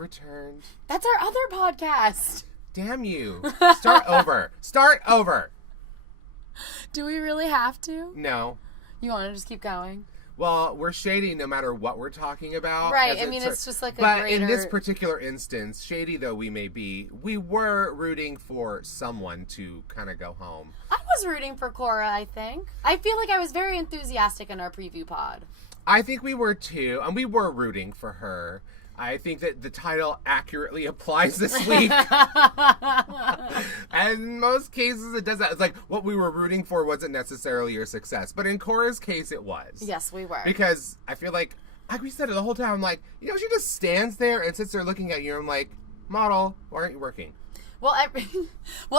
returned. That's our other podcast. Damn you. Start over. Start over. Do we really have to? No. You want to just keep going? Well, we're shady no matter what we're talking about. Right. I mean, it's just like a But greater... in this particular instance, shady though we may be, we were rooting for someone to kind of go home. I was rooting for Cora, I think. I feel like I was very enthusiastic in our preview pod. I think we were too, and we were rooting for her. I think that the title accurately applies this week. And in most cases it does that. It's like what we were rooting for wasn't necessarily your success. But in Cora's case it was. Yes, we were. Because I feel like we said it the whole time, I'm like, you know, she just stands there and sits there looking at you. I'm like, model, why aren't you working? Well,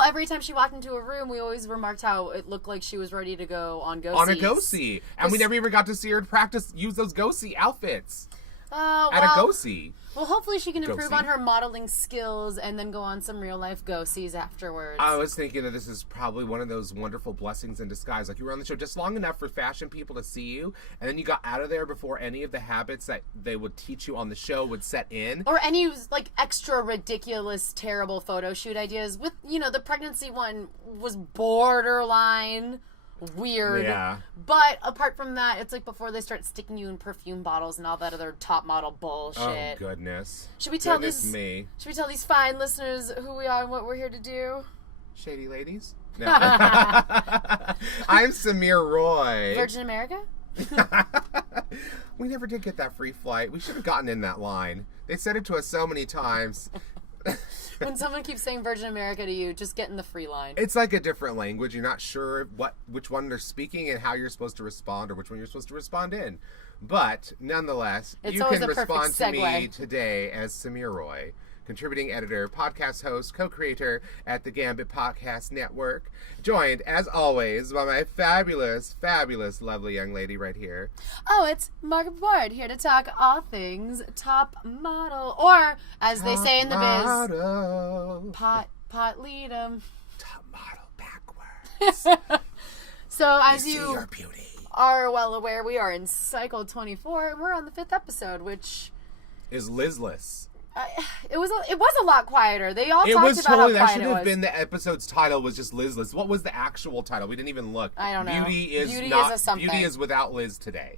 every time she walked into a room, we always remarked how it looked like she was ready to go on go-sees. On a go-see. And we never even got to see her use those go-see outfits. At a go-see. Well, hopefully she can improve on her modeling skills and then go on some real-life go-sees afterwards. I was thinking that this is probably one of those wonderful blessings in disguise. Like, you were on the show just long enough for fashion people to see you, and then you got out of there before any of the habits that they would teach you on the show would set in. Or any, like, extra ridiculous, terrible photo shoot ideas. With, you know, the pregnancy one was borderline weird. Yeah. But apart from that, it's like before they start sticking you in perfume bottles and all that other top model bullshit. Oh, goodness. Should we tell these fine listeners who we are and what we're here to do? Shady ladies? No. I'm Samir Roy. Virgin America? We never did get that free flight. We should have gotten in that line. They said it to us so many times. When someone keeps saying Virgin America to you, just get in the free line. It's like a different language. You're not sure which one they're speaking and how you're supposed to respond or which one you're supposed to respond in. But nonetheless, you can respond to me today as Samir Roy, contributing editor, podcast host, co-creator at the Gambit Podcast Network, joined, as always, by my fabulous, fabulous, lovely young lady right here. Oh, it's Margaret Poupard, here to talk all things top model, or, as they say in the biz, pot lead 'em. Top model backwards. So, as you see your beauty. Are well aware, we are in cycle 24, and we're on the 5th episode, which is Lizless. It was a lot quieter. They all talked about how quiet it was. That should have been the episode's title was just Lizless. What was the actual title? We didn't even look. I don't know. Beauty is without Liz today.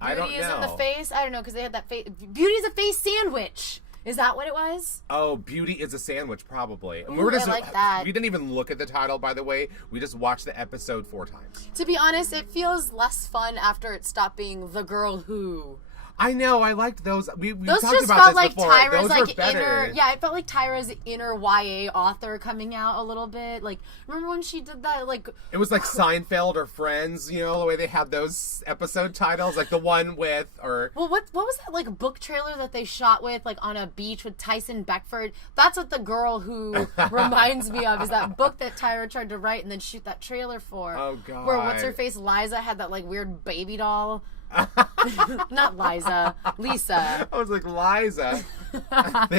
I don't know. Beauty is in the face. I don't know because they had that face. Beauty is a face sandwich. Is that what it was? Oh, Beauty is a sandwich, probably. Ooh, I like that. We didn't even look at the title, by the way. We just watched the episode 4 times. To be honest, it feels less fun after it stopped being The Girl Who. I know, I liked those. We those talked just about felt this like before. Tyra's those like were better. it felt like Tyra's inner YA author coming out a little bit. Like, remember when she did that? Like, it was like Seinfeld or Friends, you know, the way they had those episode titles, like the one with Well, what was that like book trailer that they shot with like on a beach with Tyson Beckford? That's what The Girl Who reminds me of. Is that book that Tyra tried to write and then shoot that trailer for? Oh God! Where what's her face Liza had that like weird baby doll. Not Liza, Lisa. I was like, Liza.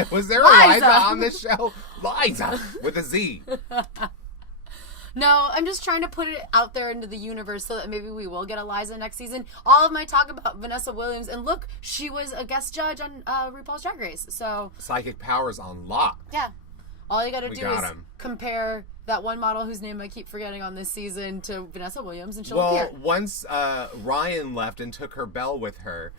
Was there a Liza on this show? Liza with a Z. No, I'm just trying to put it out there into the universe so that maybe we will get a Liza next season. All of my talk about Vanessa Williams, and look, she was a guest judge on RuPaul's Drag Race. So psychic powers on lock. Yeah. All you got to do is compare that one model whose name I keep forgetting on this season to Vanessa Williams, and she'll appear. Well, once Ryan left and took her bell with her.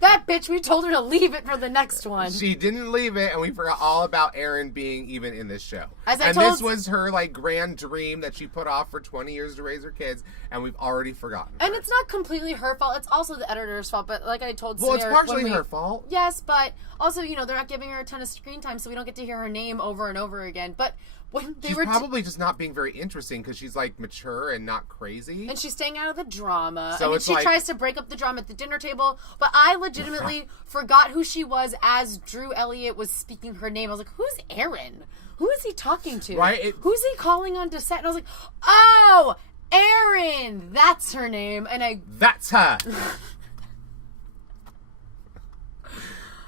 That bitch, we told her to leave it for the next one. She didn't leave it, and we forgot all about Erin being even in this show. This was her like grand dream that she put off for 20 years to raise her kids, and we've already forgotten her. And it's not completely her fault. It's also the editor's fault. But like I told Samir, it's partially her fault. Yes, but also, you know, they're not giving her a ton of screen time, so we don't get to hear her name over and over again. But when they she's probably just not being very interesting because she's like mature and not crazy, and she's staying out of the drama. So she tries to break up the drama at the dinner table, but I legitimately forgot who she was as Drew Elliott was speaking her name. I was like, who's Erin? Who is he talking to? Right? Who's he calling on to set? And I was like, oh, Erin, that's her name. And that's her.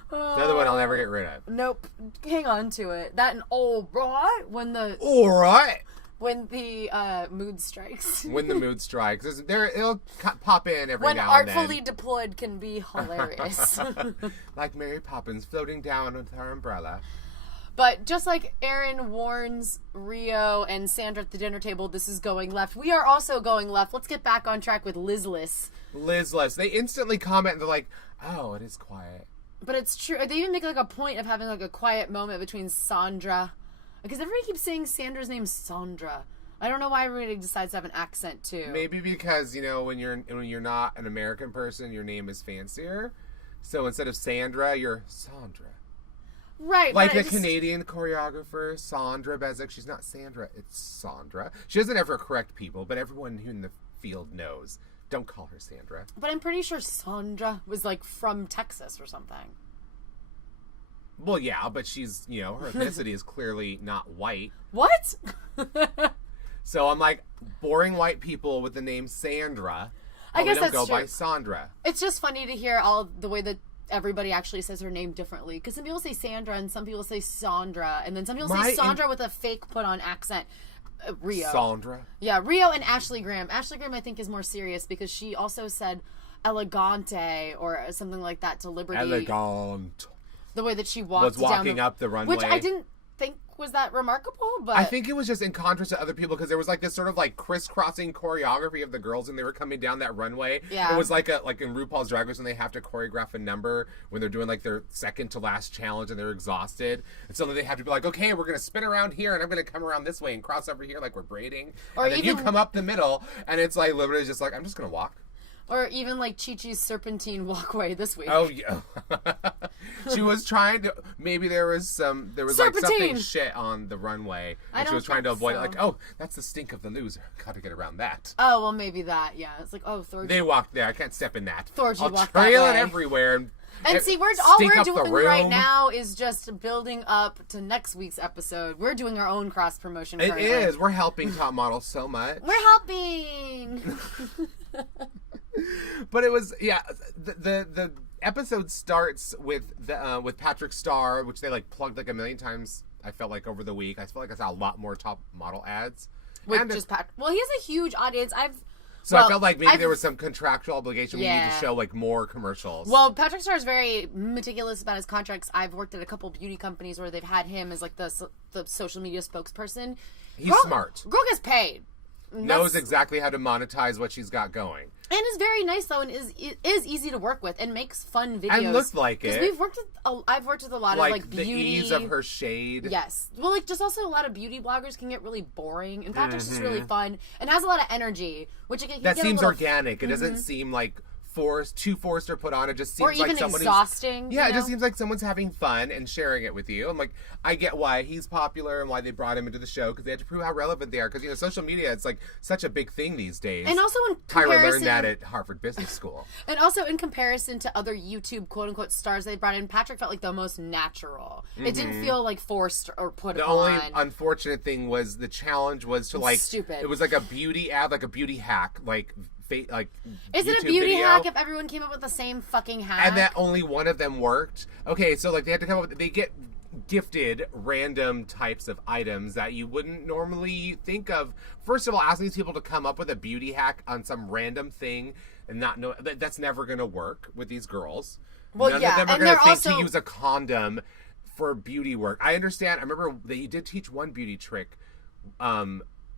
Another one I'll never get rid of. Nope. Hang on to it. That and all right when the all right When the mood strikes. When the mood strikes. It'll pop in every when now and then. When artfully deployed can be hilarious. Like Mary Poppins floating down with her umbrella. But just like Aaron warns Rio and Sandra at the dinner table, this is going left. We are also going left. Let's get back on track with Lizless. They instantly comment and they're like, oh, it is quiet. But it's true. They even make like a point of having like a quiet moment between Sandra. Because everybody keeps saying Sandra's name's Sandra. I don't know why everybody decides to have an accent too. Maybe because, when you're not an American person, your name is fancier. So instead of Sandra, you're Sandra. Right. Like the Canadian choreographer, Sandra Bezic. She's not Sandra, it's Sandra. She doesn't ever correct people, but everyone who in the field knows. Don't call her Sandra. But I'm pretty sure Sandra was like from Texas or something. Well, yeah, but she's, her ethnicity is clearly not white. What? So I'm like, boring white people with the name Sandra. I guess that's true. Don't go by true. Sandra. It's just funny to hear all the way that everybody actually says her name differently. Because some people say Sandra and some people say Sandra. And then some people say Sandra with a fake put-on accent. Rio. Sandra. Yeah, Rio and Ashley Graham. Ashley Graham, I think, is more serious because she also said elegante or something like that to Liberty. Elegant. The way that she walked walking up the runway. Which I didn't think was that remarkable, but... I think it was just in contrast to other people because there was like this sort of like crisscrossing choreography of the girls and they were coming down that runway. Yeah. It was like in RuPaul's Drag Race when they have to choreograph a number when they're doing like their second to last challenge and they're exhausted. And so they have to be like, okay, we're going to spin around here and I'm going to come around this way and cross over here like we're braiding. And then you come up the middle and it's like literally just like, I'm just going to walk. Or even like Chi-Chi's serpentine walkway this week. Oh, yeah. She was trying to, maybe there was like something shit on the runway. And she was trying to avoid it. Like, oh, that's the stink of the loser. Got to get around that. Oh, well, maybe that. Yeah. It's like, oh, Thorgy. They walked there. I can't step in that. Thorgy I'll walked trail that way. it everywhere. And see, all we're doing right now is just building up to next week's episode. We're doing our own cross promotion. It is. We're helping Top Model so much. We're helping. But it was the episode starts with Patrick Starr, which they like plugged like a million times. I felt like over the week. I felt like I saw a lot more Top Model ads. With just Well, he has a huge audience. I felt like maybe there was some contractual obligation. We need to show like more commercials. Well, Patrick Starr is very meticulous about his contracts. I've worked at a couple beauty companies where they've had him as like the social media spokesperson. He's smart. Girl gets paid. Knows exactly how to monetize what she's got going. And is very nice though, and is easy to work with, and makes fun videos. And looked like it. Because I've worked with a lot of like beauty. The ease of her shade. Yes. Well, like just also a lot of beauty bloggers can get really boring, and Patrick's just really fun and has a lot of energy, which it can that seems organic. It doesn't seem like too forced or put on. It just seems or even like someone exhausting. Yeah, it just seems like someone's having fun and sharing it with you. I'm like, I get why he's popular and why they brought him into the show because they had to prove how relevant they are. Because social media, it's like such a big thing these days. And also in Tyra learned that at Harvard Business School. And also in comparison to other YouTube quote unquote stars they brought in, Patrick felt like the most natural. It didn't feel like forced or put on. The only unfortunate thing was the challenge was to like stupid. It was like a beauty ad, like a beauty hack, like is it a beauty hack if everyone came up with the same fucking hack? And that only one of them worked? Okay, so like they had to come up with, they get gifted random types of items that you wouldn't normally think of. First of all, asking these people to come up with a beauty hack on some random thing and not know that's never going to work with these girls. Well, None yeah, of them are and going to think to use a condom for beauty work. I understand. I remember they did teach one beauty trick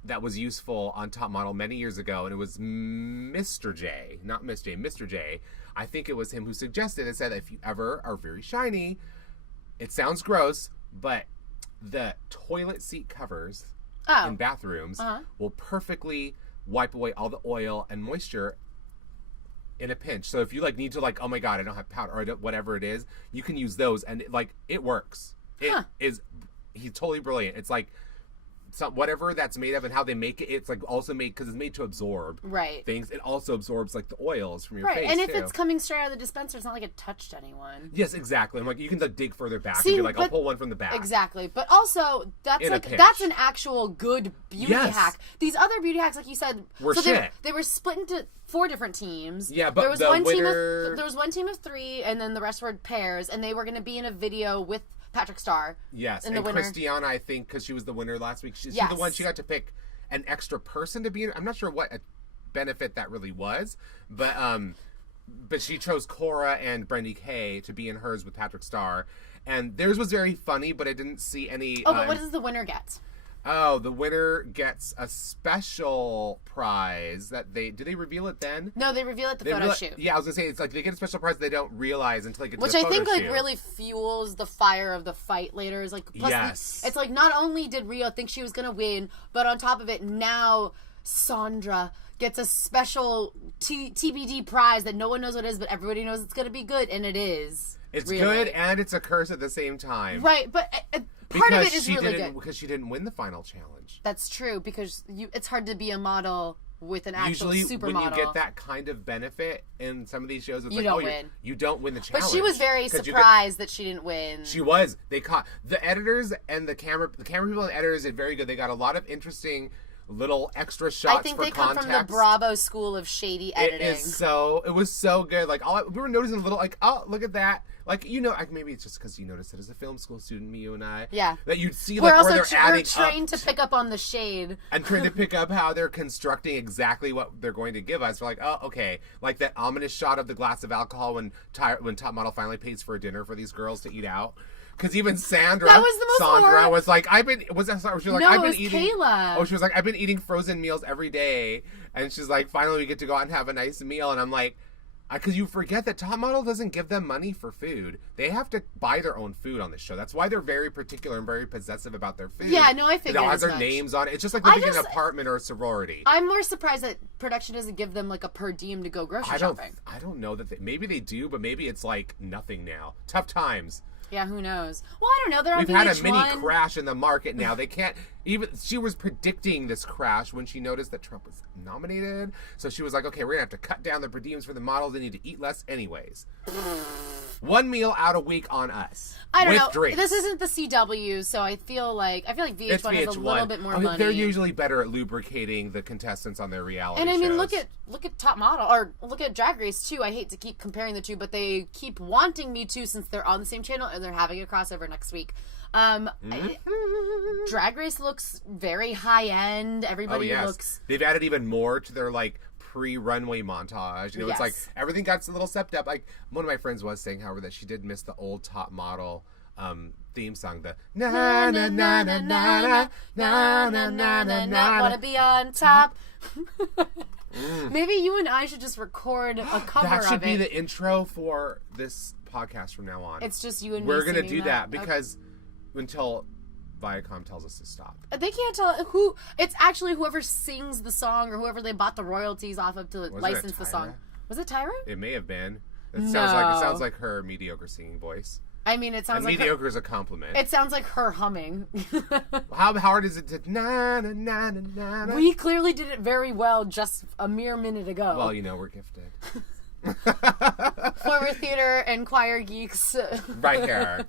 that was useful on Top Model many years ago, and it was Mr. J, not Miss J, Mr. J. I think it was him who suggested it, said if you ever are very shiny, it sounds gross, but the toilet seat covers in bathrooms will perfectly wipe away all the oil and moisture in a pinch. So if you like need to like, oh my god, I don't have powder or whatever it is, you can use those, and it works. It is. He's totally brilliant. It's like whatever that's made of and how they make it, it's like also made because it's made to absorb things. It also absorbs like the oils from your face. And if it's coming straight out of the dispenser, it's not like it touched anyone. Yes, exactly. I'm like, you can like dig further back and be like, I'll pull one from the back. Exactly. But also that's an actual good beauty hack. These other beauty hacks, like you said, were shit. They were split into 4 different teams. Yeah, but there was one team of 3, and then the rest were pairs, and they were going to be in a video with Patrick Starr. Yes, and Christiana, I think, because she was the winner last week. She's the one she got to pick an extra person to be in. I'm not sure what a benefit that really was, but she chose Cora and Brandy Kay to be in hers with Patrick Starr, and theirs was very funny, but I didn't see any. Oh, but what does the winner get? Oh, the winner gets a special prize that did they reveal it then? No, they reveal it at the photo shoot. Yeah, I was gonna say it's like they get a special prize they don't realize until they get to the photo shoot. Which I think shoot. really fuels the fire of the fight later. Is like plus yes. It's like not only did Rio think she was gonna win, but on top of it, now Sandra gets a special TBD prize that no one knows what it is, but everybody knows it's gonna be good, and it is. It's really good, and it's a curse at the same time. Right, but part of it is really good. Because she didn't win the final challenge. That's true, because it's hard to be a model with an actual Usually, supermodel. when you get that kind of benefit in some of these shows, it's you don't win. You don't win the challenge. But she was very surprised that she didn't win. She was. They caught the editors and the camera people and the editors did very good. They got a lot of interesting little extra shots. I think for they come context. from the Bravo school of shady editing. It was so good. Like we were noticing a little, like, oh, look at that. Like, maybe it's just because you noticed it as a film school student, you and I. Yeah. That you'd see where they're adding we're trained to pick up on the shade. And trained to pick up how they're constructing exactly what they're going to give us. We're like, oh, okay. Like that ominous shot of the glass of alcohol when Top Model finally pays for a dinner for these girls to eat out. Because even Sandra was like, I've been eating. Kayla. Oh, she was like, I've been eating frozen meals every day, and she's like, finally we get to go out and have a nice meal, and I'm like, because you forget that Top Model doesn't give them money for food; they have to buy their own food on this show. That's why they're very particular and very possessive about their food. Yeah, no, I figured it all has their names on it. It's just like living in an apartment or a sorority. I'm more surprised that production doesn't give them like a per diem to go grocery shopping. I don't know that maybe they do, but maybe it's like nothing now. Tough times. Yeah, who knows? Well, I don't know. They're on We've had a mini crash in the market now. They can't even. She was predicting this crash when she noticed that Trump was nominated. So she was like, "Okay, we're gonna have to cut down the per diems for the models. They need to eat less, anyways." One meal out a week on us. I don't know. Drinks. This isn't the CW, so I feel like VH1 has a little bit more money. They're usually better at lubricating the contestants on their reality shows. And I mean, look at Top Model, or look at Drag Race too. I hate to keep comparing the two, but they keep wanting me to, since they're on the same channel and they're having a crossover next week. Drag Race looks very high end. Everybody looks. They've added even more to their pre-runway montage. It's like everything got a little stepped up. Like one of my friends was saying, however, that she did miss the old Top Model theme song, the na na na na na na na na na na. Wanna be on top. Maybe you and I should just record a cover of it. That should be the intro for this podcast from now on. It's just you and me. We're gonna do that because until Viacom tells us to stop. They can't tell who. It's actually whoever sings the song or whoever they bought the royalties off of to license the song. Was it Tyra? It may have been. It sounds like her mediocre singing voice. I mean, it sounds like mediocre is a compliment. It sounds like her humming. How hard is it to na na na na na? We clearly did it very well just a mere minute ago. Well, we're gifted. Former theater and choir geeks. Right here.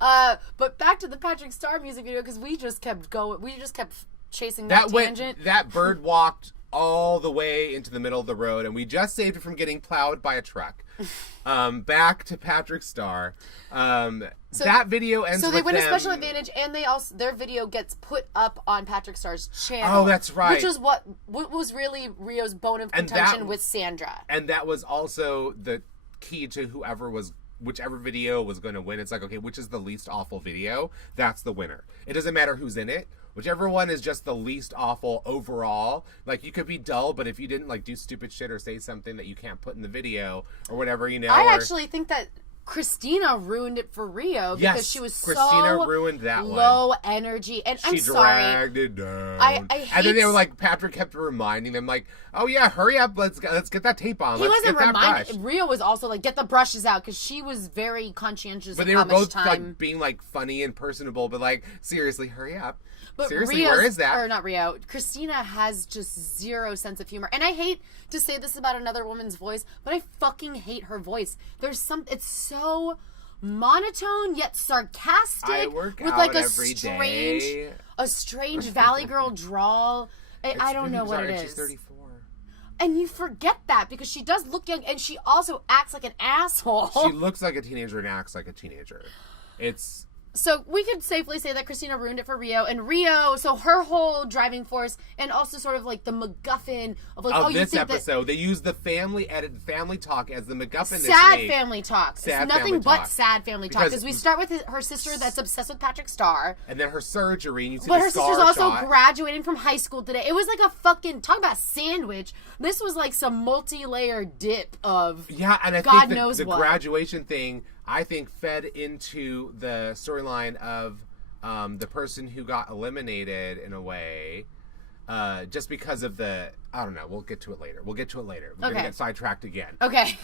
But back to the Patrick Starr music video, because we just kept going. We just kept chasing that tangent. That bird walked all the way into the middle of the road, and we just saved it from getting plowed by a truck. Back to Patrick Starr. That video ends. So they with win them. A special advantage, and they also their video gets put up on Patrick Starr's channel. Oh, that's right. Which is what was really Rio's bone of contention with Sandra. And that was also the key to whichever video was going to win. It's like, okay, which is the least awful video? That's the winner. It doesn't matter who's in it. Whichever one is just the least awful overall. Like, you could be dull, but if you didn't do stupid shit or say something that you can't put in the video or whatever, I actually think that Christina ruined it for Rio because she was Christina ruined that low energy, and I'm sorry. She dragged it down. I hate. And then they were Patrick kept reminding them, oh yeah, hurry up, let's get that tape on. He wasn't reminding. Rio was also get the brushes out, because she was very conscientious. But they were both being funny and personable, but seriously, hurry up. But seriously, where is that? Or not Rio. Christina has just zero sense of humor. And I hate to say this about another woman's voice, but I fucking hate her voice. It's so monotone yet sarcastic. I work out every day. A strange Valley Girl drawl. I don't know what it is. She's 34. And you forget that because she does look young, and she also acts like an asshole. She looks like a teenager and acts like a teenager. So we could safely say that Christina ruined it for Rio. And Rio, so her whole driving force, and also sort of like the MacGuffin of like, you this think episode, they used the family talk as the MacGuffin. Sad family talk. Sad it's nothing but sad family talk. Because we start with her sister that's obsessed with Patrick Star. And then her surgery. And you see but her sister's also graduating from high school today. It was like a fucking, talk about sandwich. This was like some multi-layer dip of and I God think knows the what. graduation thing, I think, fed into the storyline of the person who got eliminated in a way, just because of I don't know. We'll get to it later. We're going to get sidetracked again. Okay.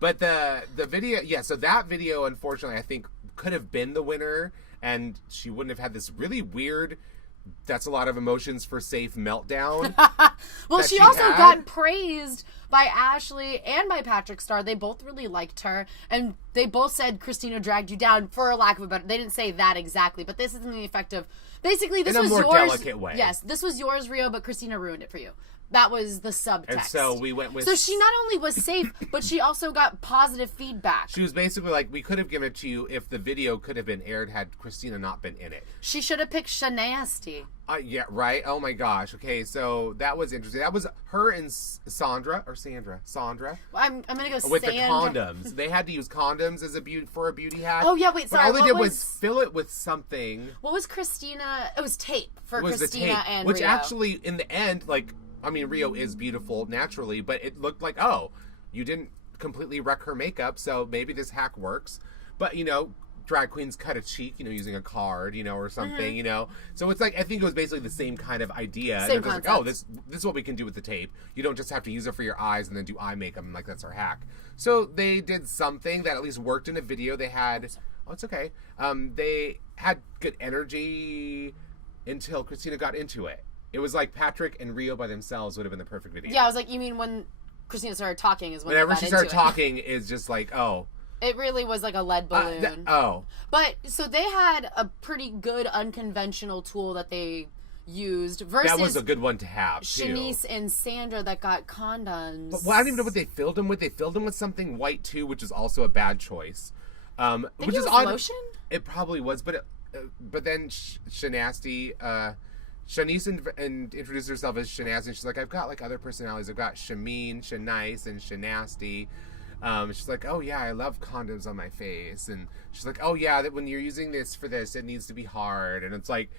But the video, so that video, unfortunately, I think could have been the winner, and she wouldn't have had this really weird, that's a lot of emotions for safe meltdown. Well, she also got praised by Ashley and by Patrick Star. They both really liked her, and they both said Christina dragged you down, for a lack of a better. They didn't say that exactly, but this is in the effect of basically this was yours. In a more delicate way. Yes, this was yours, Rio, but Christina ruined it for you. That was the subtext. And so we went with... So she not only was safe, but she also got positive feedback. She was basically like, we could have given it to you if the video could have been aired had Christina not been in it. She should have picked Shanasty. Yeah, right? Oh my gosh. Okay, so that was interesting. That was her and Sandra. I'm going to go with the condoms. They had to use condoms as a beauty hack. Oh, yeah, wait, sorry. But all they did was fill it with something. What was Christina? It was tape for Christina tape, and which Rio. Actually, in the end, like... I mean, Rio is beautiful naturally, but it looked like, oh, you didn't completely wreck her makeup, so maybe this hack works. But, drag queens cut a cheek, using a card, or something, So it's like, I think it was basically the same kind of idea. Same concept. Like, oh, this is what we can do with the tape. You don't just have to use it for your eyes and then do eye makeup, and like, that's our hack. So they did something that at least worked in a video. They had, it's okay. They had good energy until Christina got into it. It was like Patrick and Rio by themselves would have been the perfect video. Yeah, I was like, you mean when Christina started talking is when whenever she started talking is just like, oh. It really was like a lead balloon. But, so they had a pretty good unconventional tool that they used versus... That was a good one to have, too. Shanice and Sandra that got condoms. But, I don't even know what they filled them with. They filled them with something white, too, which is also a bad choice. Which is odd. Lotion? It probably was, but then Shanasty... Shanice and introduced herself as Shanasty, and she's like, I've got like other personalities. I've got Shameen, Shanice, and Shanasty. She's like, oh yeah, I love condoms on my face. And she's like, oh yeah, that when you're using this for this, it needs to be hard. And it's like,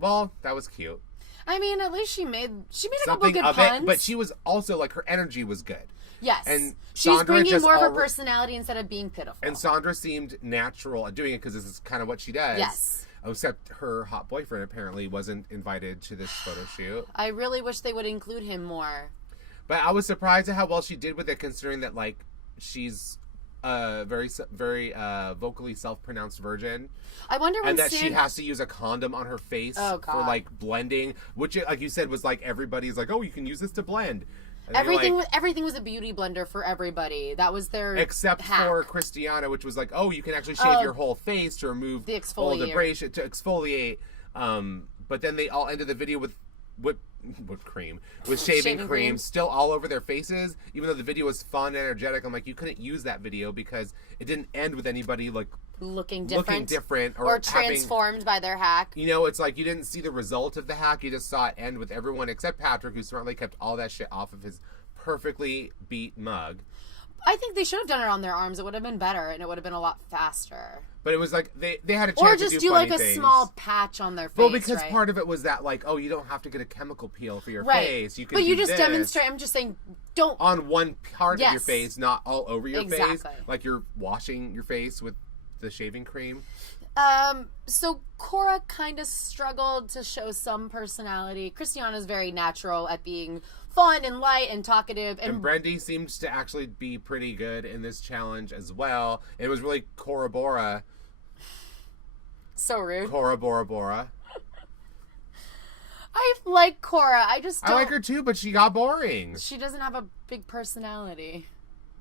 well, that was cute. I mean, at least she made a couple good puns. But she was also like, her energy was good. Yes. And she's bringing more of her personality instead of being pitiful. And Sandra seemed natural at doing it because this is kind of what she does. Yes. Except her hot boyfriend apparently wasn't invited to this photo shoot. I really wish they would include him more. But I was surprised at how well she did with it, considering that, like, she's a very vocally self-pronounced virgin. I wonder when... And that she has to use a condom on her face for, like, blending. Which, like you said, was like, everybody's like, oh, you can use this to blend. Everything was a beauty blender for everybody. That was their except hack. For Christiana, which was like, oh, you can actually shave your whole face to remove the all the abrasion, to exfoliate. But then they all ended the video with whipped cream, with shaving cream still all over their faces. Even though the video was fun and energetic, I'm like, you couldn't use that video because it didn't end with anybody like looking different or transformed by their hack. It's like you didn't see the result of the hack. You just saw it end with everyone except Patrick, who smartly kept all that shit off of his perfectly beat mug. I think they should have done it on their arms. It would have been better, and it would have been a lot faster. But it was like they had a chance to do funny things. Or just do like a small patch on their face. Well, because part of it was that like, oh, you don't have to get a chemical peel for your face. You can. But you just this demonstrate. I'm just saying, don't on one part of your face, not all over your face. Like you're washing your face with the shaving cream. So Cora kind of struggled to show some personality. Christiana's very natural at being fun and light and talkative. And Brendy seems to actually be pretty good in this challenge as well. It was really Cora Bora. So rude. Cora Bora Bora. I like Cora. I just don't... I like her too, but she got boring. She doesn't have a big personality.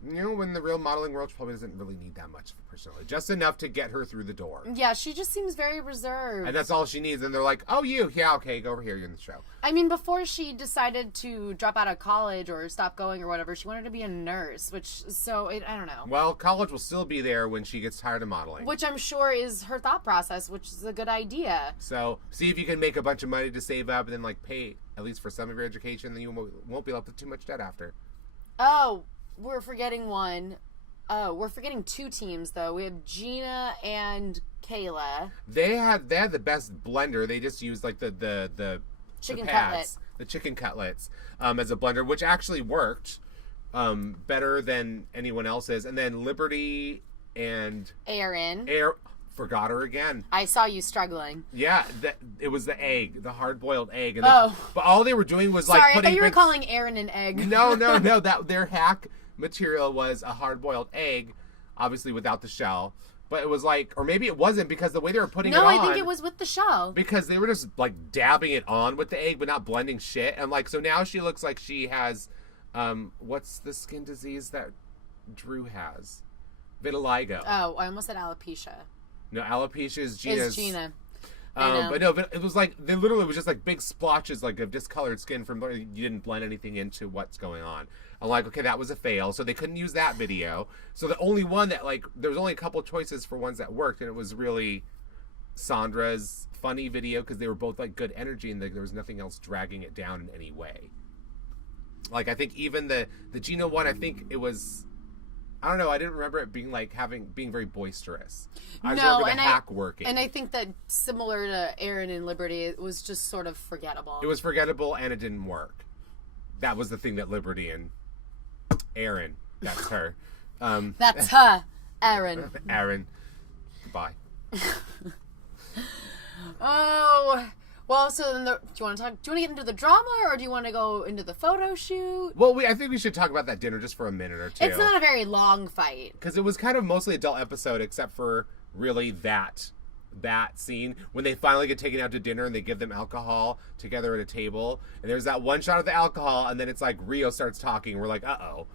You know, when the real modeling world probably doesn't really need that much personally. Just enough to get her through the door. Yeah, she just seems very reserved. And that's all she needs. And they're like, oh, you. Yeah, okay, go over here. You're in the show. I mean, before she decided to drop out of college or stop going or whatever, she wanted to be a nurse, I don't know. Well, college will still be there when she gets tired of modeling. Which I'm sure is her thought process, which is a good idea. So, see if you can make a bunch of money to save up and then, like, pay at least for some of your education, then you won't be left with too much debt after. Oh, we're forgetting one. Oh, we're forgetting two teams, though. We have Gina and Kayla. They had the best blender. They just used, like, the chicken cutlet. The chicken cutlets as a blender, which actually worked better than anyone else's. And then Liberty and... Erin. Forgot her again. I saw you struggling. Yeah, it was the egg, the hard-boiled egg. And but all they were doing was Sorry, I thought you were calling Erin an egg. No. That their hack material was a hard-boiled egg, obviously without the shell. But it was like, or maybe it wasn't because the way they were putting it on. No, I think it was with the shell. Because they were just like dabbing it on with the egg, but not blending shit. And like, so now she looks like she has, what's the skin disease that Drew has? Vitiligo. Oh, I almost said alopecia. No, alopecia is Gina's. It's Gina. But no, but it was like, they literally was just like big splotches like of discolored skin from, you didn't blend anything into what's going on. I'm like, okay, that was a fail. So they couldn't use that video. So the only one that like, there was only a couple choices for ones that worked. And it was really Sandra's funny video because they were both like good energy and there was nothing else dragging it down in any way. Like, I think even the Gina one, I think it was... I don't know. I didn't remember it being like being very boisterous. I just remember the hack working. And I think that similar to Erin and Liberty, it was just sort of forgettable. It was forgettable and it didn't work. That was the thing that Liberty and Erin, that's her. That's her, Erin. Erin. Goodbye. Oh. Well, so then do you want to get into the drama, or do you want to go into the photo shoot? Well, I think we should talk about that dinner just for a minute or two. It's not a very long fight. Because it was kind of mostly adult episode, except for really that scene when they finally get taken out to dinner and they give them alcohol together at a table. And there's that one shot of the alcohol, and then it's like Rio starts talking. And we're like, uh-oh.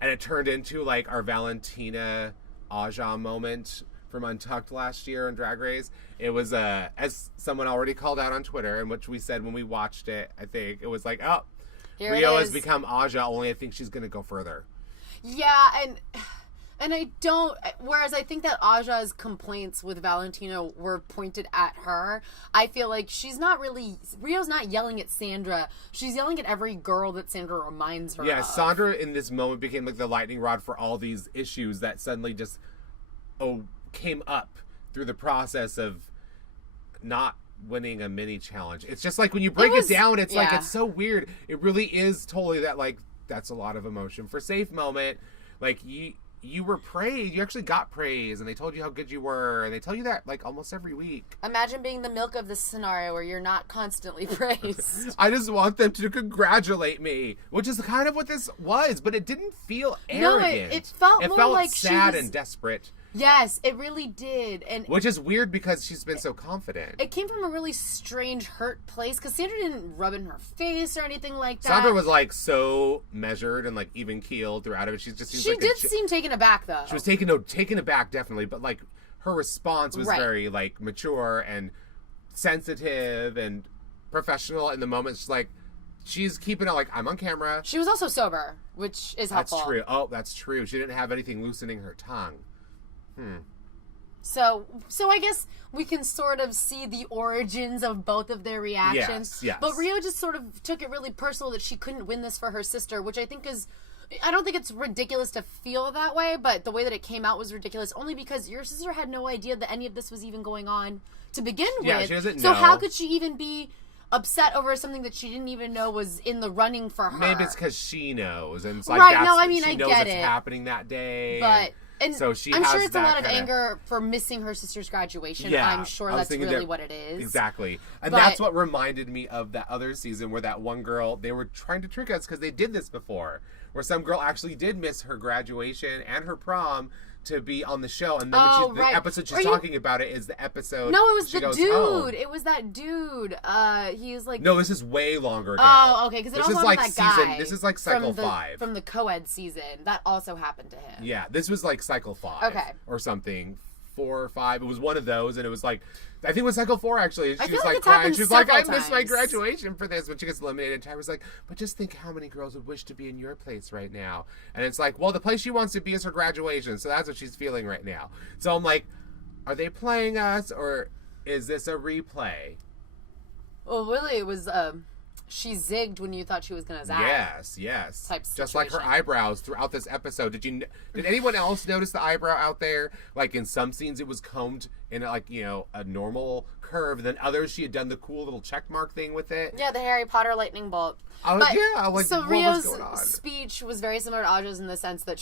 And it turned into like our Valentina Aja moment from Untucked last year on Drag Race. It was, as someone already called out on Twitter, and which we said when we watched it, I think, it was like, oh, Rio has become Aja, only I think she's going to go further. Yeah, and I don't, whereas I think that Aja's complaints with Valentina were pointed at her, I feel like Rio's not yelling at Sandra. She's yelling at every girl that Sandra reminds her of. Yeah, Sandra in this moment became like the lightning rod for all these issues that suddenly just, came up through the process of not winning a mini challenge. It's just like when you break it down, it's like, it's so weird. It really is totally that, like, that's a lot of emotion. For Safe Moment, like, you were praised. You actually got praise, and they told you how good you were, and they tell you that, like, almost every week. Imagine being the milk of this scenario where you're not constantly praised. I just want them to congratulate me, which is kind of what this was, but it didn't feel arrogant. No, it felt more like sad and desperate. Yes, it really did. Which is weird because she's been so confident. It came from a really strange, hurt place because Sandra didn't rub in her face or anything like that. Sandra was like so measured and like even keeled throughout it. She just seems like did seem taken aback though. She was taken aback definitely, but like her response was very like mature and sensitive and professional in the moment. She's keeping it like, I'm on camera. She was also sober, which is helpful. That's true. Oh, that's true. She didn't have anything loosening her tongue. So I guess we can sort of see the origins of both of their reactions. Yes. But Rio just sort of took it really personal that she couldn't win this for her sister, which I think is... I don't think it's ridiculous to feel that way, but the way that it came out was ridiculous only because your sister had no idea that any of this was even going on to begin with. Yeah, she doesn't know. So how could she even be upset over something that she didn't even know was in the running for her? Maybe it's because she knows. And it's like, right, no, I mean, she knows it's happening that day. But... And so I'm sure it's a lot of anger for missing her sister's graduation. Yeah, I'm sure that's really what it is. Exactly. And that's what reminded me of that other season where that one girl, they were trying to trick us because they did this before. Where some girl actually did miss her graduation and her prom to be on the show, and then the episode she's talking about it is the episode. No, it was the dude. Home. It was that dude. He was like. No, this is way longer ago. Oh, okay, because it also like that guy. This is like cycle 5 from the co-ed season. That also happened to him. Yeah, this was like cycle 5, or something. 4 or 5. It was one of those, and it was like, I think it was cycle 4 actually. She was like crying. She was like, I missed my graduation for this when she gets eliminated. And Tyra's like, but just think how many girls would wish to be in your place right now. And it's like, well, the place she wants to be is her graduation, so that's what she's feeling right now. So I'm like, are they playing us, or is this a replay? Well, really, it was. She zigged when you thought she was gonna zag. Yes. Type just like her eyebrows throughout this episode. Did anyone else notice the eyebrow out there? Like in some scenes, it was combed in like a normal curve. Then others, she had done the cool little check mark thing with it. Yeah, the Harry Potter lightning bolt. So Rio's speech was very similar to Aja's in the sense that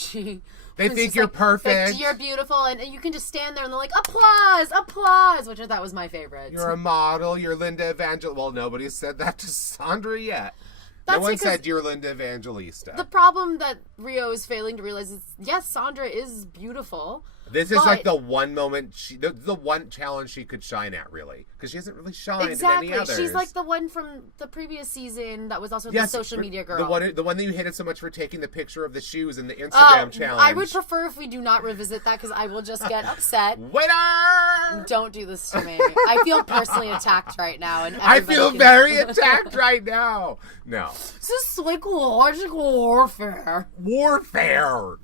they think you're perfect. You're beautiful, and you can just stand there and they're like, applause, which I thought was my favorite. You're a model. You're Linda Evangelista. Well, nobody said that to Sandra yet. No one said you're Linda Evangelista. The problem that Rio is failing to realize is, yes, Sandra is beautiful. This is like the one moment, the one challenge she could shine at, really. Because she hasn't really shined in any others. She's like the one from the previous season that was also the social media girl. The one that you hated so much for taking the picture of the shoes in the Instagram challenge. I would prefer if we do not revisit that, because I will just get upset. Winner! Don't do this to me. I feel personally attacked right now. And I feel very attacked right now. No. This is psychological warfare. Warfare!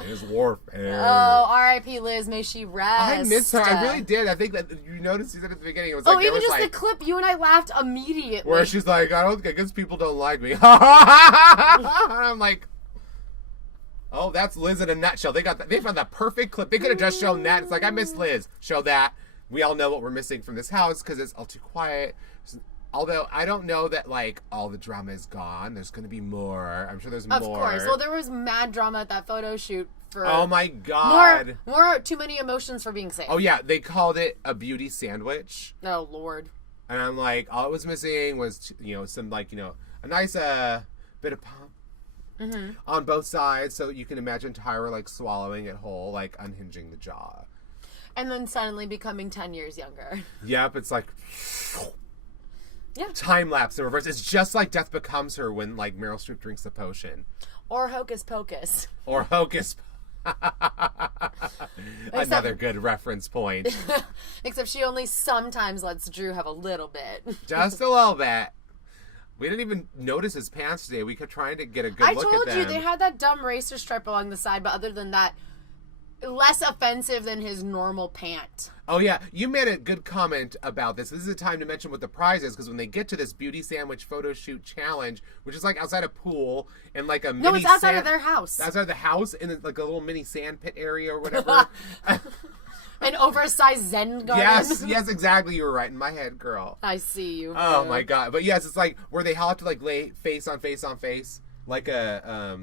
It is warfare. Oh, R.I.P. Liz. May she rest. I miss her. I really did. I think that you noticed at the beginning. It was like, even just the clip. You and I laughed immediately. Where she's like, I guess people don't like me. And I'm like, oh, that's Liz in a nutshell. They found the perfect clip. They could have just shown that. It's like, I miss Liz. Show that. We all know what we're missing from this house because it's all too quiet. Although, I don't know that, like, all the drama is gone. There's going to be more. I'm sure there's more. Of course. Well, there was mad drama at that photo shoot for... Oh, my God. More too many emotions for being safe. Oh, yeah. They called it a beauty sandwich. Oh, Lord. And I'm like, all it was missing was, some, like, a nice bit of pop on both sides. So you can imagine Tyra, like, swallowing it whole, like, unhinging the jaw. And then suddenly becoming 10 years younger. Yep. It's like... Yeah. Time lapse in reverse. It's just like Death Becomes Her when like Meryl Streep drinks the potion. Or Hocus Pocus. Another good reference point. Except she only sometimes lets Drew have a little bit. Just a little bit. We didn't even notice his pants today. We kept trying to get a good look at them. I told you, they had that dumb racer stripe along the side, but other than that, less offensive than his normal pant. Oh, yeah. You made a good comment about this. This is a time to mention what the prize is, because when they get to this beauty sandwich photo shoot challenge, which is like outside a pool and like a mini... No, it's outside of their house. Outside of the house in like a little mini sand pit area or whatever. An oversized Zen garden. Yes, exactly. You were right in my head, girl. I see you. Oh, my God. But yes, it's like where they have to like lay face on face on face. Like a,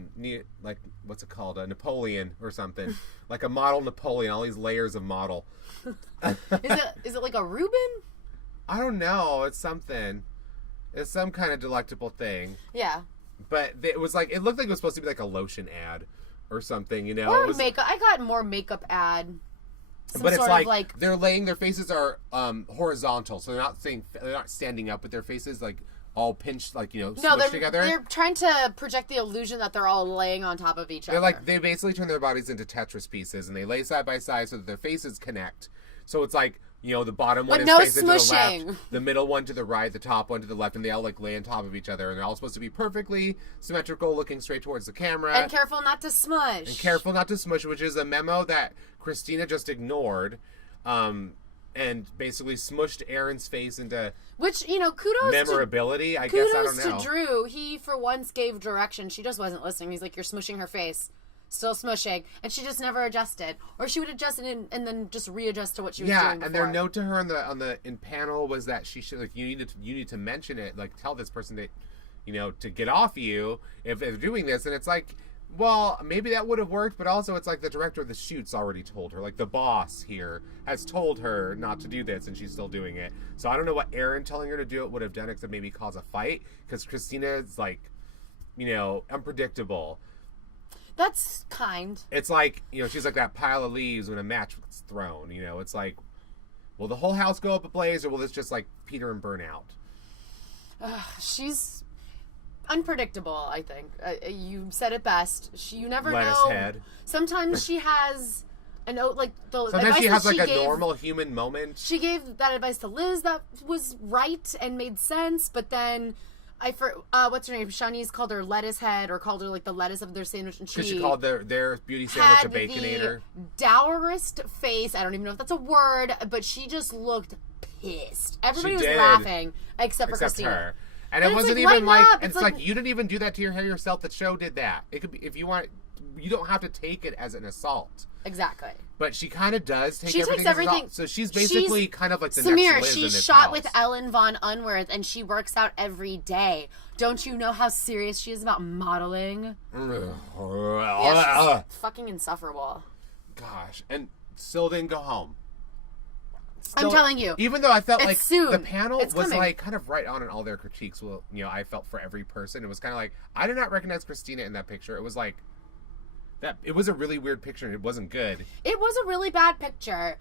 like, what's it called? A Napoleon or something. Like a model Napoleon, all these layers of model. Is it like a Reuben? I don't know. It's something. It's some kind of delectable thing. Yeah. But it was like, it looked like it was supposed to be like a lotion ad or something, Or makeup. I got more makeup ad. But it's like they're laying, their faces are horizontal, so they're not standing up, but their faces like all pinched, like, smushed together. They're trying to project the illusion that they're all laying on top of each other. They basically turn their bodies into Tetris pieces, and they lay side by side so that their faces connect. So it's like, the bottom one is facing to the left, the middle one to the right, the top one to the left, and they all like lay on top of each other, and they're all supposed to be perfectly symmetrical, looking straight towards the camera. And careful not to smush. Which is a memo that Christina just ignored. And basically smushed Aaron's face into kudos memorability. I guess I don't know. Kudos to Drew. He for once gave direction. She just wasn't listening. He's like, "You're smushing her face, still smushing," and she just never adjusted, or she would adjust and then just readjust to what she was doing before. And their note to her in panel was that she should you need to mention it, like tell this person that to get off you if they're doing this, and it's like. Well, maybe that would have worked, but also it's like the director of the shoot's already told her. Like, the boss here has told her not to do this, and she's still doing it. So I don't know what Aaron telling her to do it would have done except maybe cause a fight, because Christina is, like, unpredictable. That's kind. It's like, she's like that pile of leaves when a match gets thrown. It's like, will the whole house go up ablaze, or will this just like peter and burn out? She's unpredictable, I think. You said it best. You never Lettuce know. Head. Sometimes she has sometimes she has like a normal human moment. She gave that advice to Liz that was right and made sense, but then what's her name? Shanice called her Lettuce Head, or called her like the lettuce of their sandwich, and she called their beauty sandwich a Baconator. The dourest face. I don't even know if that's a word, but she just looked pissed. Everybody was laughing except for Christina. Her. And it wasn't even like it's like you didn't even do that to your hair yourself. The show did that. It could be, if you want. You don't have to take it as an assault. Exactly. But she kind of does take everything. She takes everything. So she's basically kind of like the Samir, next Liz she's in this shot house. with Ellen Von Unworth, and she works out every day. Don't you know how serious she is about modeling? Yeah, she's fucking insufferable. Gosh, and still didn't go home. I'm telling you. Even though I felt like soon. the panel was coming. like kind of right on in all their critiques. Well, I felt for every person. It was kind of like, I did not recognize Christina in that picture. It was like, it was a really weird picture, and it wasn't good. It was a really bad picture.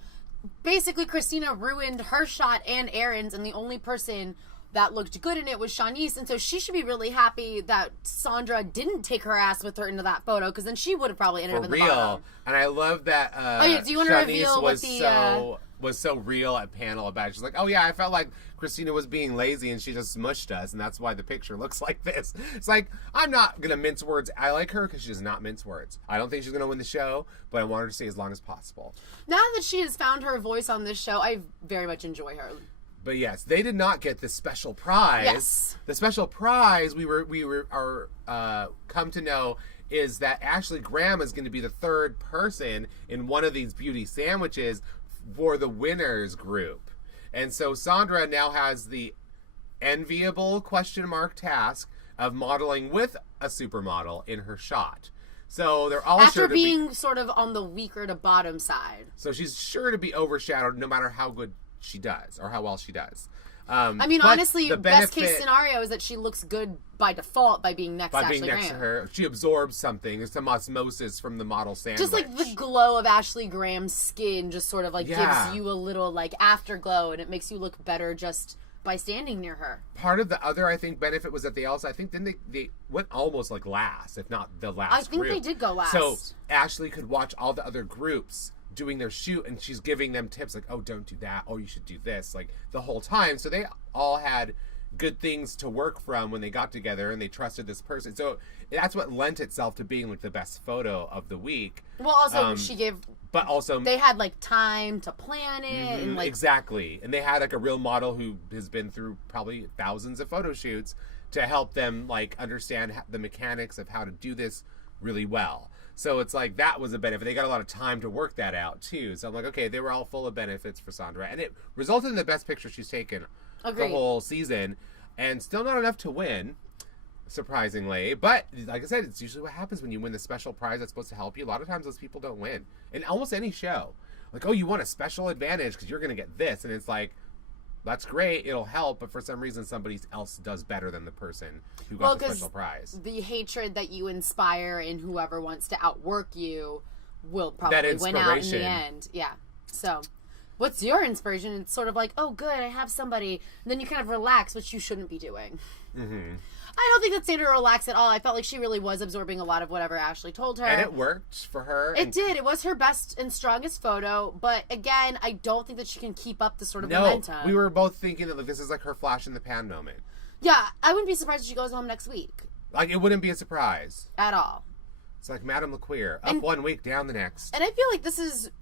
Basically, Christina ruined her shot and Erin's, and the only person that looked good in it was Shanice, and so she should be really happy that Sandra didn't take her ass with her into that photo, because then she would have probably ended up in the bottom. And I love that do you want to reveal what the... was so real at panel about it. She's like, oh yeah, I felt like Christina was being lazy and she just smushed us, and that's why the picture looks like this. It's like, I'm not going to mince words. I like her because she does not mince words. I don't think she's going to win the show, but I want her to stay as long as possible. Now that she has found her voice on this show, I very much enjoy her. But yes, they did not get the special prize. Yes. The special prize we come to know is that Ashley Graham is going to be the third person in one of these beauty sandwiches for the winners group. And so Sandra now has the enviable ? Task of modeling with a supermodel in her shot. So they're all after sure to being sort of on the weaker to bottom side. So she's sure to be overshadowed no matter how good she does or how well she does. I mean, honestly, best case scenario is that she looks good by default by being next to Ashley Graham. To her. She absorbs something. There's some osmosis from the model sandwich. Just like the glow of Ashley Graham's skin just sort of like gives you a little like afterglow, and it makes you look better just by standing near her. Part of the other, I think, benefit was that they also, I think, then they went almost like last, if not the last I think group. they did go last. So Ashley could watch all the other groups doing their shoot, and she's giving them tips like, oh, don't do that, oh, you should do this, like the whole time. So they all had good things to work from when they got together, and they trusted this person. So that's what lent itself to being like the best photo of the week. Well, also but also they had like time to plan it, and like exactly, and they had like a real model who has been through probably thousands of photo shoots to help them like understand the mechanics of how to do this really well. So it's like that was a benefit. They got a lot of time to work that out too. So I'm like, okay, they were all full of benefits for Sandra, and it resulted in the best picture she's taken the whole season, and still not enough to win, surprisingly. But like I said, it's usually what happens when you win the special prize that's supposed to help you. A lot of times those people don't win in almost any show. Like, oh, you want a special advantage because you're going to get this, and it's like, that's great, it'll help, but for some reason somebody else does better than the person who got the special prize. The hatred that you inspire in whoever wants to outwork you will probably win out in the end. Yeah. So, what's your inspiration? It's sort of like, oh, good, I have somebody. And then you kind of relax, which you shouldn't be doing. Mm-hmm. I don't think that Sandra relaxed at all. I felt like she really was absorbing a lot of whatever Ashley told her. And it worked for her. It did. It was her best and strongest photo. But again, I don't think that she can keep up the sort of momentum. We were both thinking that this is like her flash in the pan moment. Yeah, I wouldn't be surprised if she goes home next week. Like, it wouldn't be a surprise. At all. It's like Madame LeQueer. Up 1 week, down the next. And I feel like this is...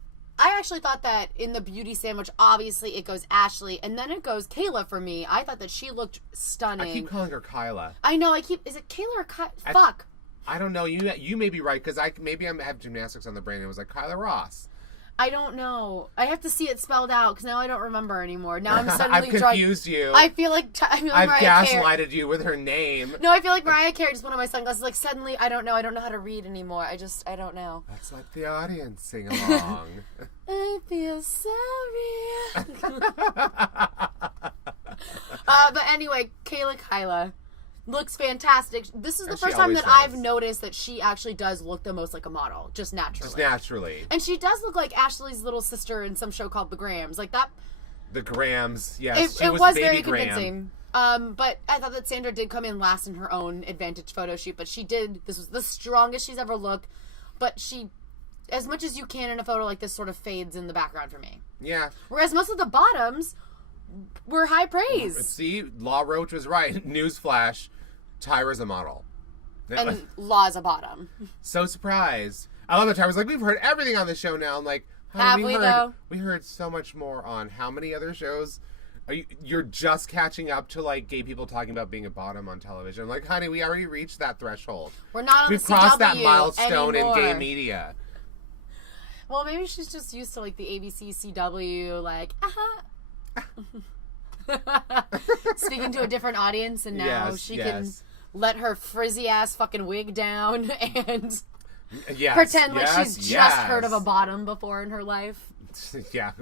I actually thought that in the beauty sandwich, obviously it goes Ashley, and then it goes Kayla for me. I thought that she looked stunning. I keep calling her Kyla. I know. Is it Kayla or Kyla? Fuck. I don't know. You may be right, because I have gymnastics on the brain. It was like Kyla Ross. I don't know. I have to see it spelled out, because now I don't remember anymore. Now I'm suddenly I've confused you. I feel like I've gaslighted you with her name. No, I feel like Mariah Carey just put on my sunglasses. Like, suddenly, I don't know how to read anymore. I don't know. Let's let the audience sing along. I feel sorry. But anyway, Kyla. looks fantastic. This is the first time that I've noticed that she actually does look the most like a model, just naturally. And she does look like Ashley's little sister in some show called The Grams. Like that. The Grams, yes. It was very convincing. But I thought that Sandra did come in last in her own advantage photo shoot, but this was the strongest she's ever looked. But she, as much as you can in a photo like this, sort of fades in the background for me. Yeah. Whereas most of the bottoms were high praise. See, Law Roach was right. Newsflash, Tyra's a model. And Law's a bottom. So surprised. I love that Tyra's like, we've heard everything on the show now. I'm like, have we though? We heard so much more on how many other shows? You're just catching up to like gay people talking about being a bottom on television. I'm like, honey, we already reached that threshold. We're not on We've crossed that milestone in gay media. Well, maybe she's just used to like the ABC CW, like, speaking to a different audience, and now she can let her frizzy ass fucking wig down and pretend like she's just heard of a bottom before in her life. Yeah,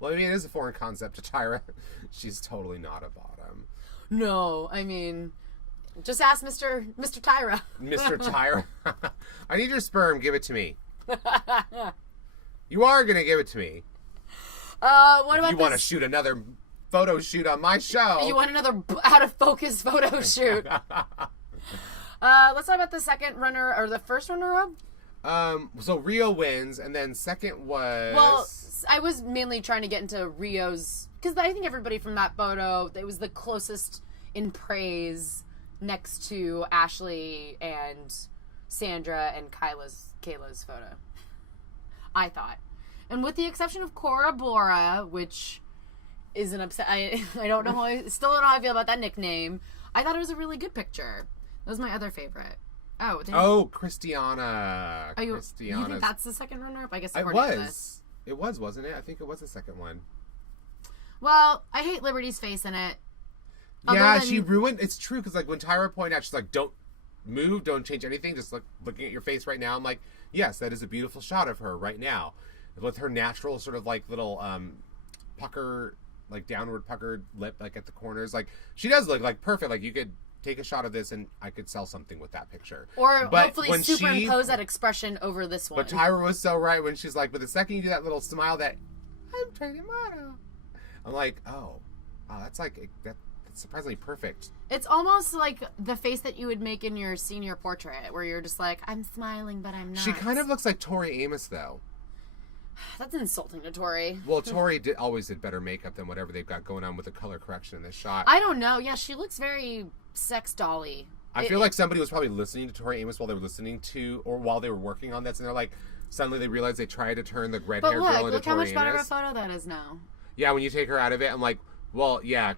well, I mean, it is a foreign concept to Tyra. She's totally not a bottom. No, I mean, just ask Mr. Tyra. Mr. Tyra, I need your sperm. Give it to me. You are gonna give it to me. What about you want to shoot another photo shoot on my show? You want another out of focus photo shoot? Let's talk about the second runner or the first runner-up. So Rio wins, and then second was... Well, I was mainly trying to get into Rio's, because I think everybody from that photo, it was the closest in praise next to Ashley and Sandra and Kayla's photo, I thought. And with the exception of Cora Bora, which is an upset... I don't know still don't know how I feel about that nickname. I thought it was a really good picture. That was my other favorite. Christiana. You think that's the second runner-up? I guess it was. It was, wasn't it? I think it was the second one. Well, I hate Liberty's face in it. Yeah, she ruined... It's true, because like when Tyra pointed out, she's like, don't move, don't change anything, just looking at your face right now. I'm like, yes, that is a beautiful shot of her right now. With her natural sort of like little pucker, like downward puckered lip, like at the corners. Like, she does look like perfect. Like, you could take a shot of this and I could sell something with that picture. Or hopefully superimpose that expression over this one. But Tyra was so right when she's like, but the second you do that little smile that, I'm trading motto. I'm like, oh, wow, that's surprisingly perfect. It's almost like the face that you would make in your senior portrait where you're just like, I'm smiling, but I'm not. She kind of looks like Tori Amos, though. That's insulting to Tori. Well, Tori always did better makeup than whatever they've got going on with the color correction in this shot. I don't know. Yeah, she looks very sex dolly. I feel like somebody was probably listening to Tori Amos while they were listening to, or while they were working on this, and they're like, suddenly they realized they tried to turn the red-haired girl into Tori Amos. Look how much better of a photo that is now. Yeah, when you take her out of it, I'm like, well, yeah,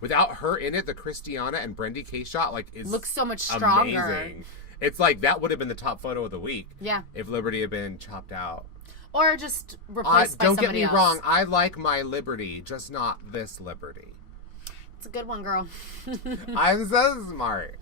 without her in it, the Christiana and Brendy K shot, like, looks so much stronger. Amazing. It's like, that would have been the top photo of the week. Yeah. If Liberty had been chopped out. Or just replaced by somebody else. Don't get me wrong. I like my Liberty, just not this Liberty. It's a good one, girl. I'm so smart.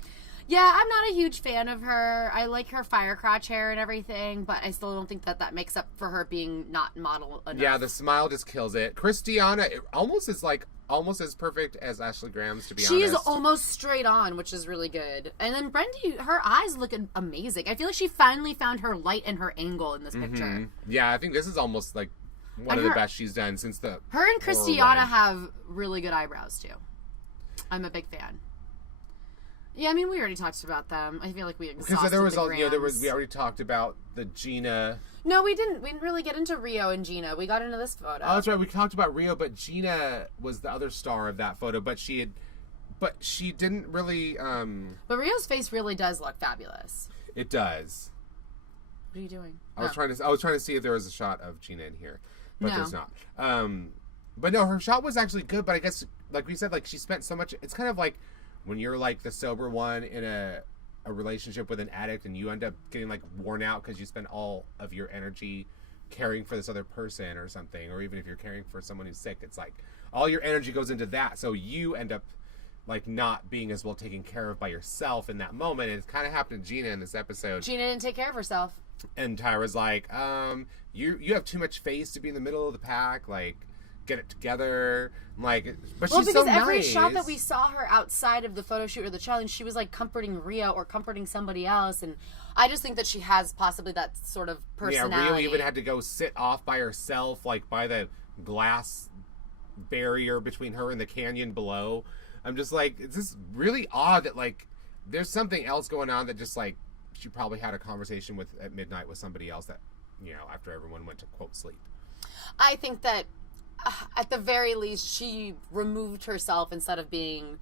Yeah, I'm not a huge fan of her. I like her fire crotch hair and everything, but I still don't think that makes up for her being not model enough. Yeah, the smile just kills it. Christiana almost as perfect as Ashley Graham's, to be honest. She's almost straight on, which is really good. And then Brendy, her eyes look amazing. I feel like she finally found her light and her angle in this picture. Yeah, I think this is almost like one of the best she's done since the... Her and Christiana have really good eyebrows, too. I'm a big fan. Yeah, I mean, we already talked about them. I feel like we exhausted we already talked about the Gina... No, we didn't. We didn't really get into Rio and Gina. We got into this photo. Oh, that's right. We talked about Rio, but Gina was the other star of that photo. But she didn't really. But Rio's face really does look fabulous. It does. What are you doing? I was trying to see if there was a shot of Gina in here, but there's not. But no, her shot was actually good. But I guess, like we said, like she spent so much. It's kind of like when you're like the sober one in a relationship with an addict and you end up getting like worn out because you spend all of your energy caring for this other person or something, or even if you're caring for someone who's sick, it's like all your energy goes into that, so you end up like not being as well taken care of by yourself in that moment. And it kind of happened to Gina in this episode. Gina didn't take care of herself, and Tyra's like, you have too much face to be in the middle of the pack, like get it together. Like, but well, she's so nice. Because every shot that we saw her outside of the photo shoot or the challenge, she was like comforting Rio or comforting somebody else, and I just think that she has possibly that sort of personality. Yeah, Rio even had to go sit off by herself, like by the glass barrier between her and the canyon below. I'm just like, it's just really odd that like there's something else going on that just like she probably had a conversation with at midnight with somebody else that, you know, after everyone went to quote sleep. I think that at the very least she removed herself instead of being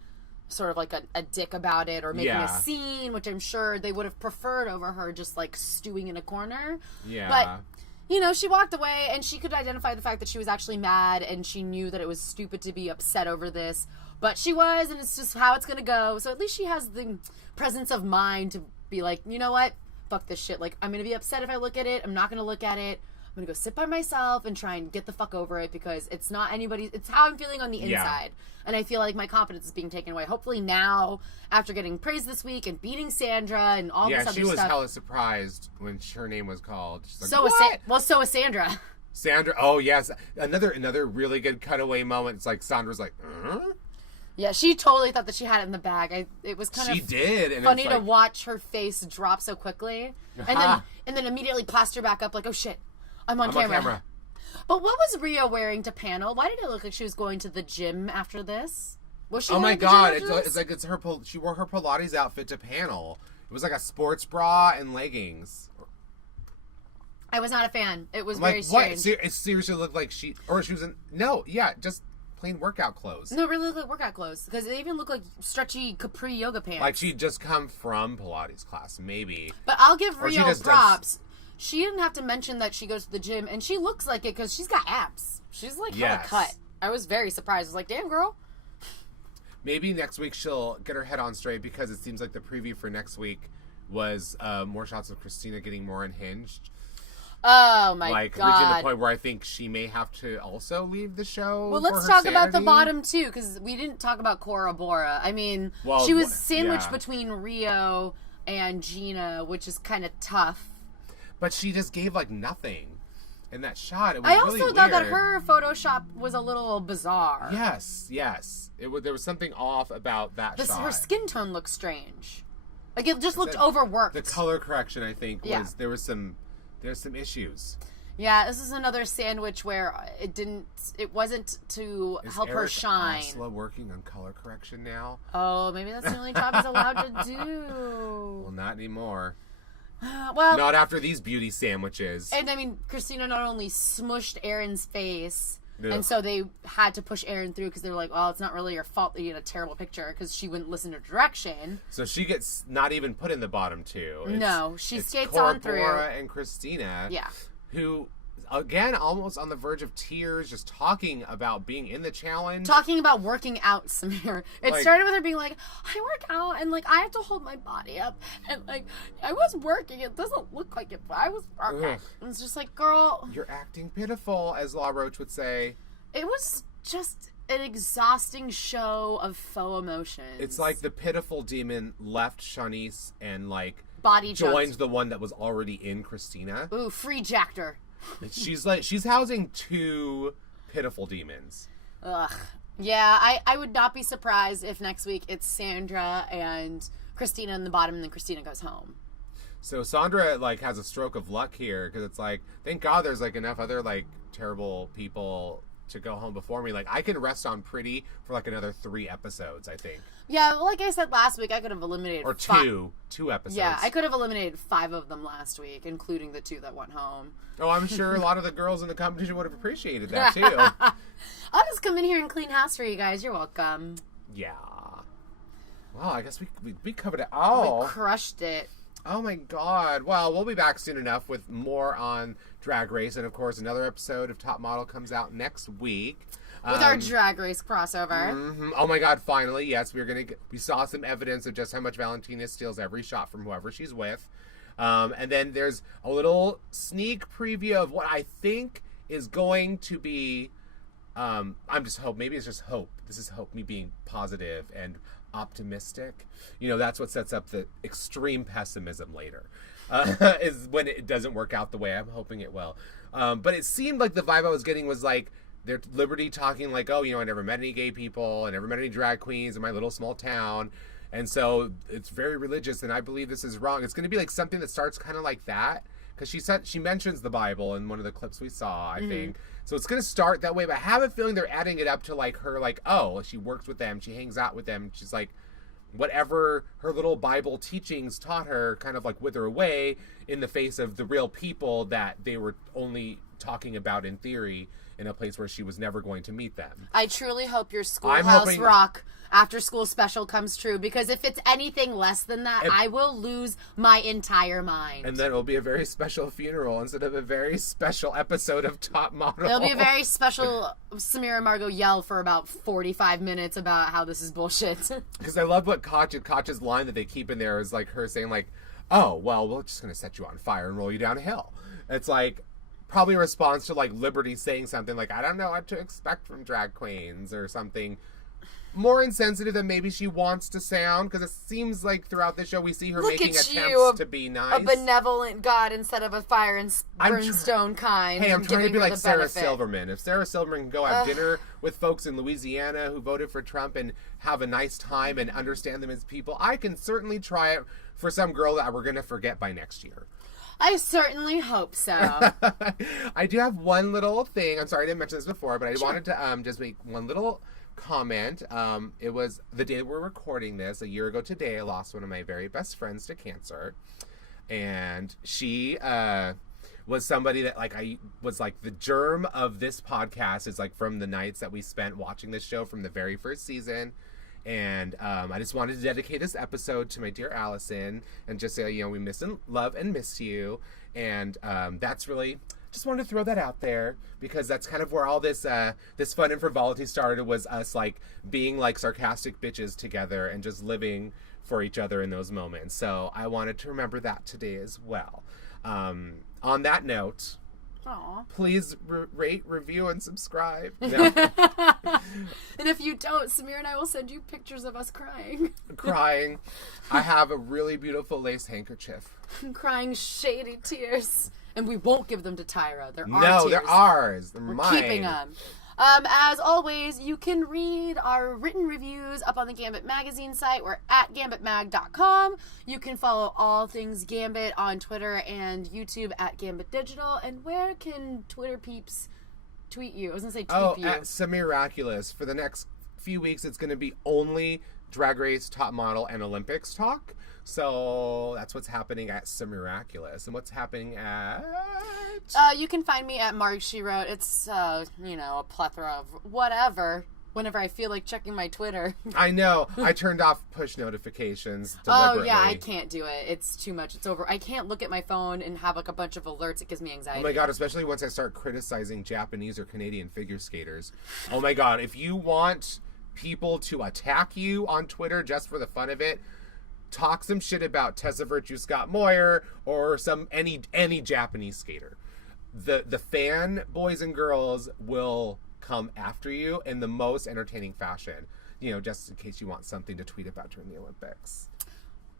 sort of like a dick about it or making a scene, which I'm sure they would have preferred over her just like stewing in a corner. Yeah. But you know, she walked away and she could identify the fact that she was actually mad and she knew that it was stupid to be upset over this. But she was, and it's just how it's going to go. So at least she has the presence of mind to be like, you know what? Fuck this shit. Like, I'm going to be upset if I look at it. I'm not going to look at it. I'm going to go sit by myself and try and get the fuck over it because it's not anybody's. It's how I'm feeling on the inside. And I feel like my confidence is being taken away. Hopefully now, after getting praised this week and beating Sandra and all this other stuff. Yeah, she was hella surprised when her name was called. She's like, so was Sandra. Sandra, oh yes. Another really good cutaway moment. It's like Sandra's like, Yeah, she totally thought that she had it in the bag. It was kind of and funny like, to watch her face drop so quickly. And then immediately plaster back up like, oh shit, I'm on camera. But what was Rio wearing to panel? Why did it look like she was going to the gym after this? Was she? Oh my god! It's like it's her. She wore her Pilates outfit to panel. It was like a sports bra and leggings. I was not a fan. It was very strange. What? It seriously looked like she was in. No, yeah, just plain workout clothes. No, it really looked like workout clothes because they even look like stretchy capri yoga pants. Like she'd just come from Pilates class, maybe. But I'll give Rio props. She didn't have to mention that she goes to the gym, and she looks like it because she's got abs. She's like hella cut. I was very surprised. I was like, damn, girl. Maybe next week she'll get her head on straight because it seems like the preview for next week was more shots of Christina getting more unhinged. Oh my god! Like reaching the point where I think she may have to also leave the show. Well, let's talk about the bottom too, because we didn't talk about Cora Bora. I mean, she was sandwiched between Rio and Gina, which is kind of tough. But she just gave like nothing in that shot. It was I also really thought weird. that her Photoshop was a little bizarre. Yes. There was something off about that shot. Her skin tone looked strange. Like it just looked overworked. The color correction, I think, was there's some issues. Yeah, this is another sandwich where it wasn't to help her shine. Is Eric working on color correction now? Oh, maybe that's the only job he's allowed to do. Well, not anymore. Well, not after these beauty sandwiches. And I mean, Christina not only smushed Aaron's face, and so they had to push Aaron through because they were like, well, it's not really your fault that you had a terrible picture because she wouldn't listen to direction. So she gets not even put in the bottom two. No, she skates on through. Cora and Christina. Yeah. Who, again, almost on the verge of tears, just talking about being in the challenge. Talking about working out, Samir. It started with her being like, I work out, and, like, I have to hold my body up, and, like, I was working. It doesn't look like it, but I was working. And it's just like, girl. You're acting pitiful, as La Roche would say. It was just an exhausting show of faux emotions. It's like the pitiful demon left Shanice and, like, body joined the one that was already in Christina. Ooh, free jacked her. She's housing two pitiful demons. Ugh. Yeah, I would not be surprised if next week it's Sandra and Christina in the bottom and then Christina goes home. So Sandra, like, has a stroke of luck here because it's like, thank God there's, like, enough other, like, terrible people to go home before me. Like, I can rest on Pretty for, like, another 3 episodes, I think. Yeah, like I said last week, I could have eliminated or two episodes. Yeah, I could have eliminated 5 of them last week, including the 2 that went home. Oh, I'm sure a lot of the girls in the competition would have appreciated that, too. I'll just come in here and clean house for you guys. You're welcome. Yeah. Well, I guess we covered it all. We crushed it. Oh, my God. Well, we'll be back soon enough with more on Drag Race. And, of course, another episode of Top Model comes out next week. With our Drag Race crossover. Mm-hmm. Oh, my God, finally. Yes, we saw some evidence of just how much Valentina steals every shot from whoever she's with. And then there's a little sneak preview of what I think is going to be... I'm just hope. Maybe it's just hope. This is hope, me being positive and optimistic. You know, that's what sets up the extreme pessimism later. Is when it doesn't work out the way I'm hoping it will. But it seemed like the vibe I was getting was like they're Liberty talking like, oh, I never met any gay people, I never met any drag queens in my little small town. And so it's very religious, and I believe this is wrong. It's going to be like something that starts kind of like that, because she mentions the Bible in one of the clips we saw, I think. So it's going to start that way, but I have a feeling they're adding it up to like her, like, oh, she works with them, she hangs out with them, she's like, whatever her little Bible teachings taught her kind of like wither away in the face of the real people that they were only talking about in theory in a place where she was never going to meet them. I truly hope your Schoolhouse Rock after school special comes true, because if it's anything less than that, I will lose my entire mind. And then it'll be a very special funeral instead of a very special episode of Top Model. It'll be a very special Samira and Margot yell for about 45 minutes about how this is bullshit. Because I love what Katja's line that they keep in there is like her saying like, oh, well, we're just going to set you on fire and roll you down a hill. It's like probably a response to like Liberty saying something like, I don't know what to expect from drag queens, or something more insensitive than maybe she wants to sound, because it seems like throughout the show we see her making attempts to be nice. A benevolent god instead of a fire and brimstone kind. Hey, I'm trying to be like Sarah Silverman. If Sarah Silverman can go have dinner with folks in Louisiana who voted for Trump and have a nice time and understand them as people, I can certainly try it for some girl that we're going to forget by next year. I certainly hope so. I do have one little thing. I'm sorry I didn't mention this before, but I wanted to just make one little comment. It was the day we're recording this, a year ago today, I lost one of my very best friends to cancer. And she was somebody that I was like, the germ of this podcast is like from the nights that we spent watching this show from the very first season. And I just wanted to dedicate this episode to my dear Allison and just say, we miss and love and miss you. And that's really, just wanted to throw that out there, because that's kind of where all this this fun and frivolity started, was us like being like sarcastic bitches together and just living for each other in those moments. So I wanted to remember that today as well. On that note, aww, please rate, review, and subscribe. No. And if you don't, Samir and I will send you pictures of us crying. Crying. I have a really beautiful lace handkerchief. Crying shady tears. And we won't give them to Tyra. They're our tears. No, they're ours. They're We're mine. keeping them. As always, you can read our written reviews up on the Gambit magazine site. We're at gambitmag.com. You can follow all things Gambit on Twitter and YouTube at Gambit Digital. And where can Twitter peeps tweet you? I was going to say tweet you. At Samiraculous. For the next few weeks, it's going to be only Drag Race, Top Model, and Olympics talk. So that's what's happening at Samiraculous. And what's happening at... you can find me at Marg She Wrote. It's, a plethora of whatever. Whenever I feel like checking my Twitter. I know. I turned off push notifications deliberately. Oh, yeah. I can't do it. It's too much. It's over. I can't look at my phone and have like a bunch of alerts. It gives me anxiety. Oh, my God. Especially once I start criticizing Japanese or Canadian figure skaters. Oh, my God. If you want people to attack you on Twitter just for the fun of it, talk some shit about Tessa Virtue Scott Moyer or any Japanese skater. The fan boys and girls will come after you in the most entertaining fashion, just in case you want something to tweet about during the Olympics.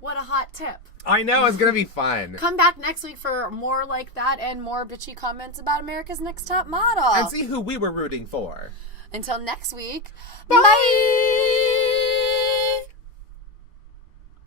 What a hot tip. I know, it's going to be fun. Come back next week for more like that and more bitchy comments about America's Next Top Model. And see who we were rooting for. Until next week, bye!